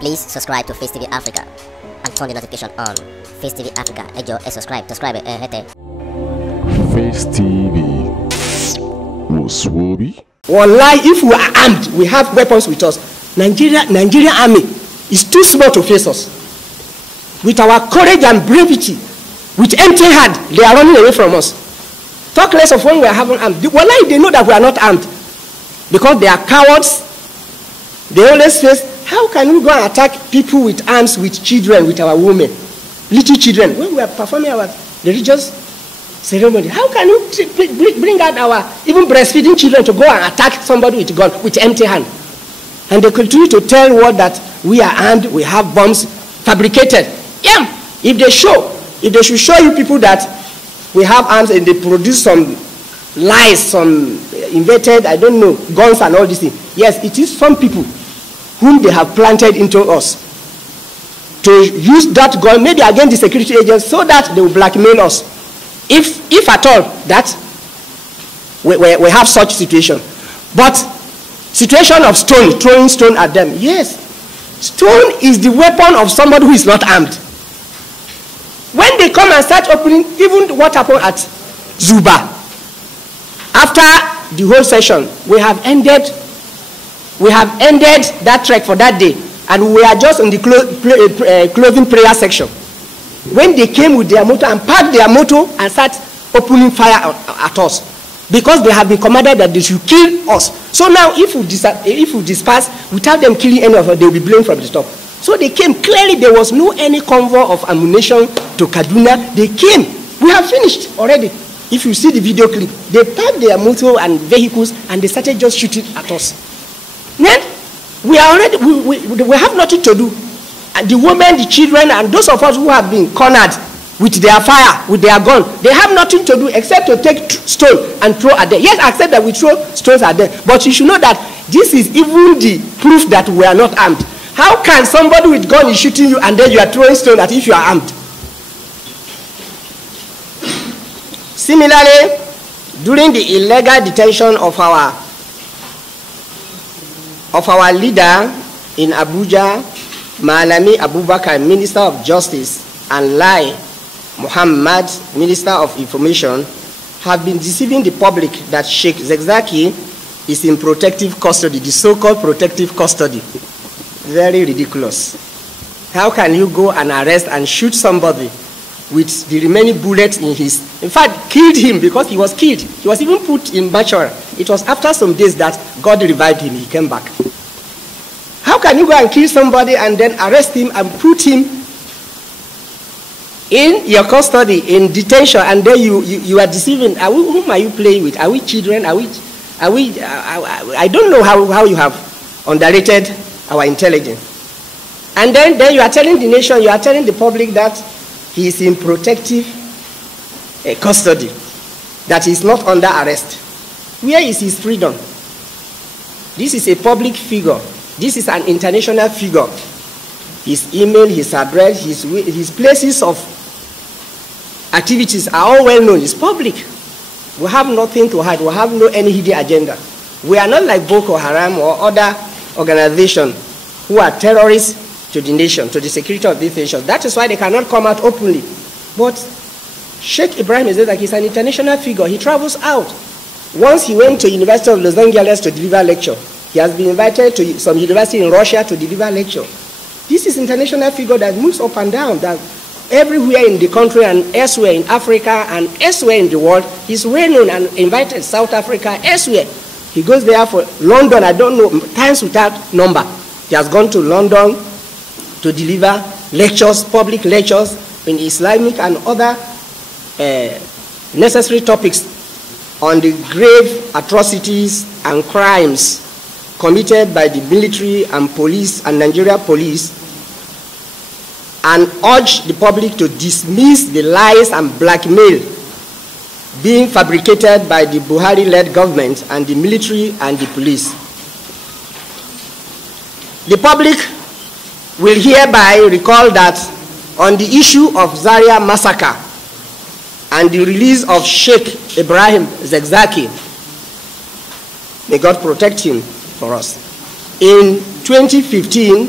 Please subscribe to Face TV Africa and turn the notification on. Face TV Africa, ẹ jọ̀ọ́ ẹ subscribe, hete. Face TV Muswobi. Wallahi, if we are armed, we have weapons with us. Nigerian army is too small to face us. With our courage and bravery, with empty hand, they are running away from us. Talk less of when we are having armed. Wallahi, they know that we are not armed because they are cowards. They always face, how can we go and attack people with arms, with children, with our women, little children, when we are performing our religious ceremony? How can you bring out our even breastfeeding children to go and attack somebody with a gun, with empty hand? And they continue to tell world that we are armed, we have bombs fabricated. Yeah, if they should show you people that we have arms and they produce some lies, some invented, I don't know, guns and all these things. Yes, it is some people whom they have planted into us to use that gun, maybe against the security agents, so that they will blackmail us. If at all that we have such situation. But situation of stone, throwing stone at them, yes, stone is the weapon of somebody who is not armed. When they come and start opening, even what happened at Zuba, after the whole session, we have ended that trek for that day, and we are just in the closing prayer section. When they came with their motor and parked their motor and start opening fire at us, because they have been commanded that they should kill us. So now if we disperse without them killing any of us, they will be blamed from the top. So they came, clearly there was no any convoy of ammunition to Kaduna. They came, we have finished already. If you see the video clip, they parked their motor and vehicles and they started just shooting at us. Then we have nothing to do. And the women, the children, and those of us who have been cornered with their fire, with their gun, they have nothing to do except to take stone and throw at them. Yes, accept that we throw stones at them, but you should know that this is even the proof that we are not armed. How can somebody with gun is shooting you and then you are throwing stone at if you are armed? Similarly, during the illegal detention of our leader in Abuja, Malami Abubakar, Minister of Justice, and Lier Muhammad, Minister of Information, have been deceiving the public that Sheikh Zakzaki is in protective custody, the so-called protective custody. Very ridiculous. How can you go and arrest and shoot somebody with the remaining bullets in fact, killed him because he was killed. He was even put in mortuary. It was after some days that God revived him, he came back. How can you go and kill somebody and then arrest him and put him in your custody, in detention, and then you are deceiving? Whom are you playing with? Are we children? I don't know how you have underrated our intelligence. And then you are telling the nation, you are telling the public that he is in protective custody, that he is not under arrest. Where is his freedom? This is a public figure. This is an international figure. His email, his address, his places of activities are all well known. It's public. We have nothing to hide. We have no any hidden agenda. We are not like Boko Haram or other organizations who are terrorists to the nation, to the security of this nation. That is why they cannot come out openly. But Sheikh Ibrahim is like he's an international figure. He travels out. Once he went to University of Los Angeles to deliver a lecture. He has been invited to some university in Russia to deliver a lecture. This is international figure that moves up and down, that everywhere in the country and elsewhere in Africa and elsewhere in the world, he's well known and invited. South Africa, elsewhere. He goes there for London, I don't know, times without number. He has gone to London to deliver lectures, public lectures in Islamic and other necessary topics on the grave atrocities and crimes committed by the military and police and Nigeria police, and urge the public to dismiss the lies and blackmail being fabricated by the Buhari-led government and the military and the police. The public will hereby recall that on the issue of Zaria massacre and the release of Sheikh Ibrahim Zakzaki, may God protect him for us. In 2015,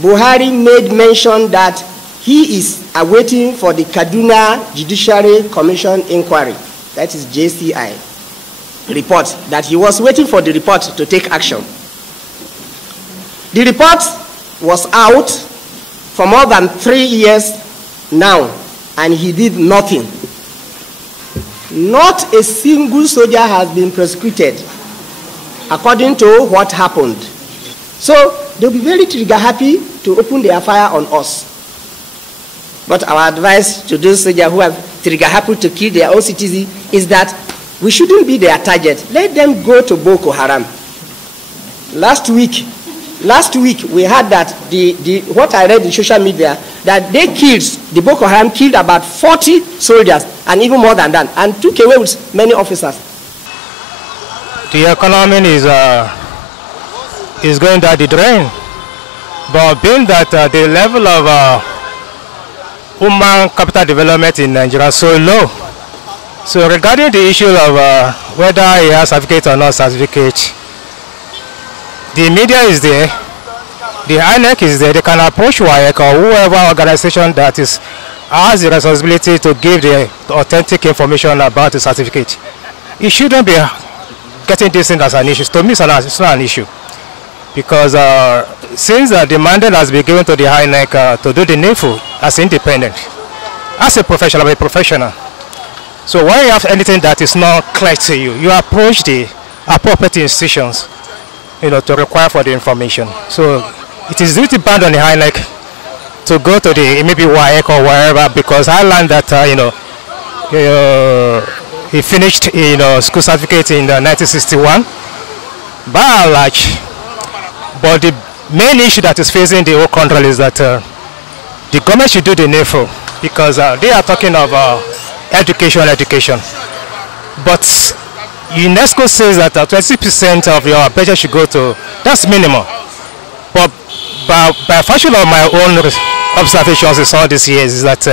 Buhari made mention that he is awaiting for the Kaduna Judiciary Commission Inquiry, that is JCI, report, that he was waiting for the report to take action. The report was out for more than 3 years now, and he did nothing. Not a single soldier has been prosecuted according to what happened. So they'll be very trigger happy to open their fire on us. But our advice to those soldiers who have trigger happy to kill their own citizens is that we shouldn't be their target. Let them go to Boko Haram. Last week we heard that what I read in social media, that the Boko Haram killed about 40 soldiers and even more than that, and took away with many officers. The economy is going down the drain, but being that the level of human capital development in Nigeria is so low, so regarding the issue of whether he has certificate or not certificate, the media is there, the INEC is there, they can approach WAEC or whoever organization that has the responsibility to give the authentic information about the certificate. It shouldn't be getting this thing as an issue. To me, it's not an issue. Because since the mandate has been given to the INEC to do the needful as independent, as a professional, I'm a professional. So when you have anything that is not clear to you, you approach the appropriate institutions, to require for the information. So it is duty bound on the INEC to go to the maybe WAEC or wherever, because I learned that he finished school certificate in 1961 by and large. But the main issue that is facing the whole country is that the government should do the needful, because they are talking of education. But UNESCO says that 20% of your budget should go to, that's minimum. But by virtue of my own observations in all these years is that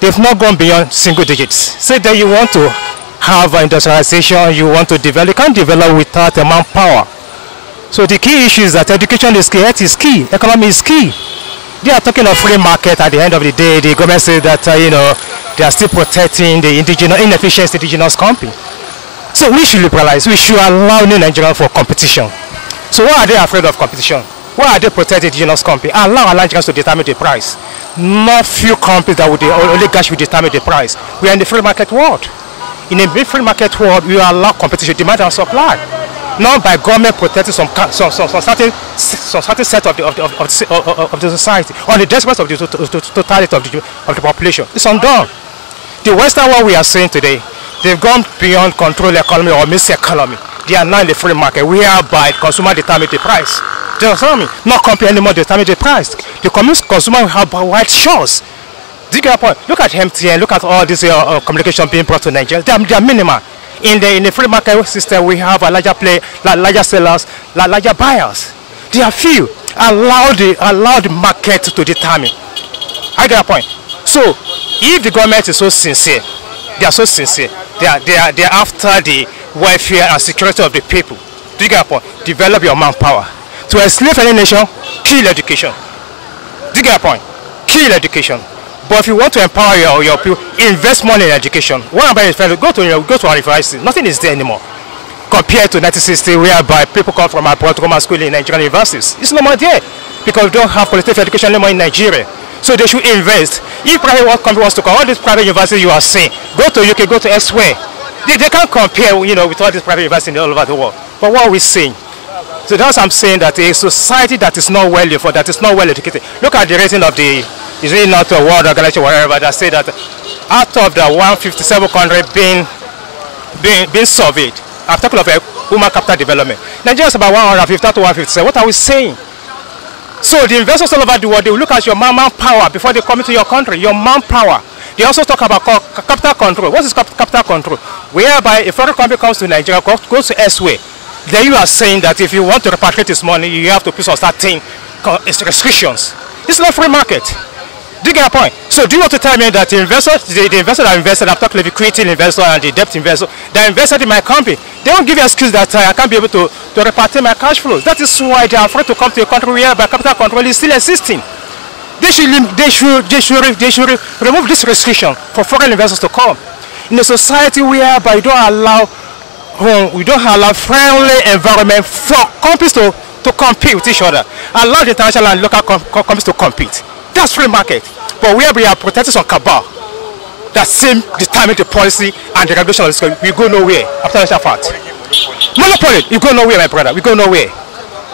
they've not gone beyond single digits. Say that you want to have industrialization, you want to develop, you can't develop without a manpower. So the key issue is that education is key, health is key, economy is key. They are talking of free market. At the end of the day, the government says that they are still protecting the inefficient indigenous company. So we should liberalize. We should allow new Nigeria for competition. So why are they afraid of competition? Why are they protecting indigenous company? Allow Nigerians to determine the price. Not few companies that would oligarchs will determine the price. We are in the free market world. In a free market world, we allow competition, demand and supply. Not by government protecting some certain set of the society, on the detriment of the totality of the population. It's undone. The Western world we are seeing today, they've gone beyond control economy or mixed economy. They are now in the free market, whereby consumer determine the price. Do you understand me? Not company anymore determine the price. The consumer will have wide choice. Do you get a point? Look at MTN, look at all this communication being brought to Nigeria. They are minimal. In the free market system, we have a larger play, larger sellers, larger buyers. They are few. Allow the market to determine. I get a point. So, if the government is so sincere, they are so sincere. They are after the welfare and security of the people. Do you get a point? Develop your manpower. To enslave any nation, kill education. Do you get a point? Kill education. But if you want to empower your people, invest money in education. What about if you go to our university? Nothing is there anymore. Compared to 1960, whereby people come from abroad to come and school in Nigerian universities. It's no more there because we don't have qualitative education anymore in Nigeria. So they should invest. If private company wants to come, all these private universities you are saying, go to UK, go to elsewhere. They can't compare, with all these private universities all over the world. But what are we saying? So that's what I'm saying, that a society that is not well informed, that is not well educated. Look at the rating of the, is it not a world organization, whatever, that say that out of the 157 countries being surveyed, I'm talking of human capital development, Nigeria is about 150 to 157. What are we saying? So the investors all over the world, they will look at your manpower before they come into your country, your manpower. They also talk about capital control. What is capital control? Whereby a foreign company comes to Nigeria, goes to elsewhere. Then you are saying that if you want to repatriate this money, you have to put some certain restrictions. It's not free market. Do you get a point? So do you want to tell me that the investors that invested, I'm talking about the equity investor and the debt investor, that invested in my company, they won't give you an excuse that I can't be able to repatriate my cash flows. That is why they are afraid to come to a country whereby capital control is still existing. They should remove this restriction for foreign investors to come. In a society whereby we don't allow friendly environment for companies to compete with each other, allow the international and local companies to compete. That's free market. But where we are protecting some cabal that seem determine the policy and the regulation, we go nowhere after that fact. Monopoly, you go nowhere, my brother. We go nowhere.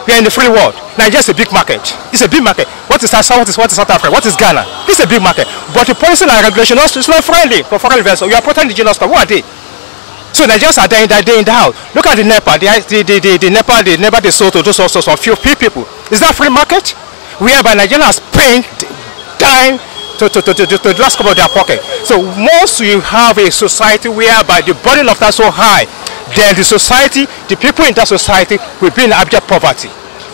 We are in the free world. Nigeria is a big market. It's a big market. What is South Africa? What is Ghana? It's a big market. But the policy and regulation is not friendly for foreign investors. You are protecting the general stock. What are they? So Nigerians are there in the house. Look at the NEPA. The NEPA they sold to those also some few people. Is that free market? Whereby Nigerians are paying time to the last couple of their pocket. So once you have a society whereby the burden of that so high, then the society, the people in that society will be in abject poverty.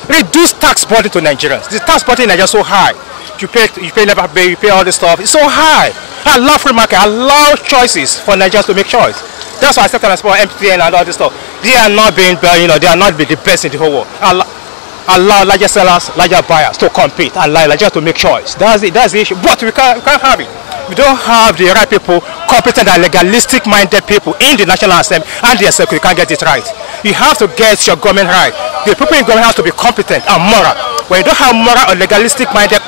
Reduce tax burden to Nigerians. The tax burden in Nigeria is so high. You pay labor pay, you pay all this stuff. It's so high. I love free market. I allow choices for Nigerians to make choice. That's why I said transport, MTN and all this stuff. They are not being, they are not the best in the whole world. Allow larger sellers, larger buyers to compete, allow Nigerians to make choice. That's the issue. But we can't have it. We don't have the right people, competent and legalistic-minded people in the National Assembly and the Executive. You can't get it right. You have to get your government right. The people in government have to be competent and moral. When you don't have moral or legalistic-minded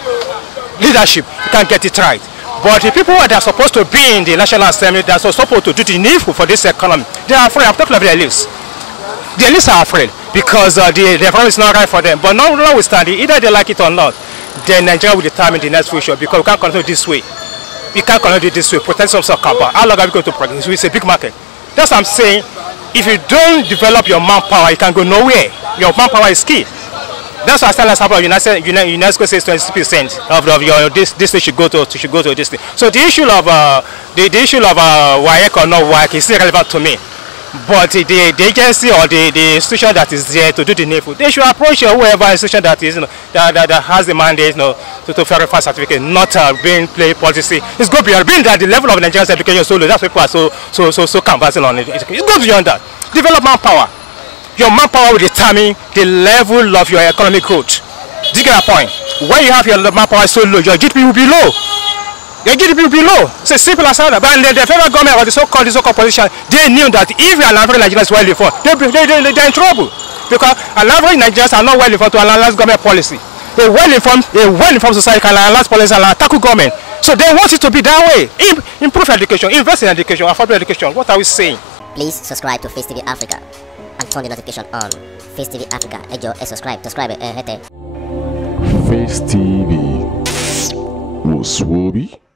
leadership, you can't get it right. But the people that are supposed to be in the National Assembly, that are supposed to do the needful for this economy, they are afraid. I'm talking about the elites. The elites are afraid because the environment is not right for them. But notwithstanding, either they like it or not, then Nigeria will determine the next future because we can't continue this way. We can't continue this way, protect some sort of cover. How long are we going to protect? It's a big market. That's what I'm saying. If you don't develop your manpower, you can go nowhere. Your manpower is key. That's why I stand about UNESCO says 20% of your this thing should go to this thing. So the issue of WAEC or not WAEC is still relevant to me. But the agency or the institution that is there to do the needful, they should approach whoever institution that is that has the mandate to verify certificate, not being play policy. It's go beyond being that the level of Nigerian education is so low. That's why people are so canvassing on it. It goes beyond that. Develop manpower. Your manpower will determine the level of your economic growth. Do you get a point? When you have your manpower so low, your GDP will be low. Your GDP will be low. It's as simple as that. But the federal government or the so-called politician, they knew that if an average Nigerian is well informed, they're in trouble. Because an average Nigerians are not well informed to analyze government policy. A well-informed society can analyze policy and tackle government. So they want it to be that way. Improve education, invest in education, affordable education. What are we saying? Please subscribe to Face TV Africa and turn the notification on. Face TV Africa, subscribe. Face TV was Swoby.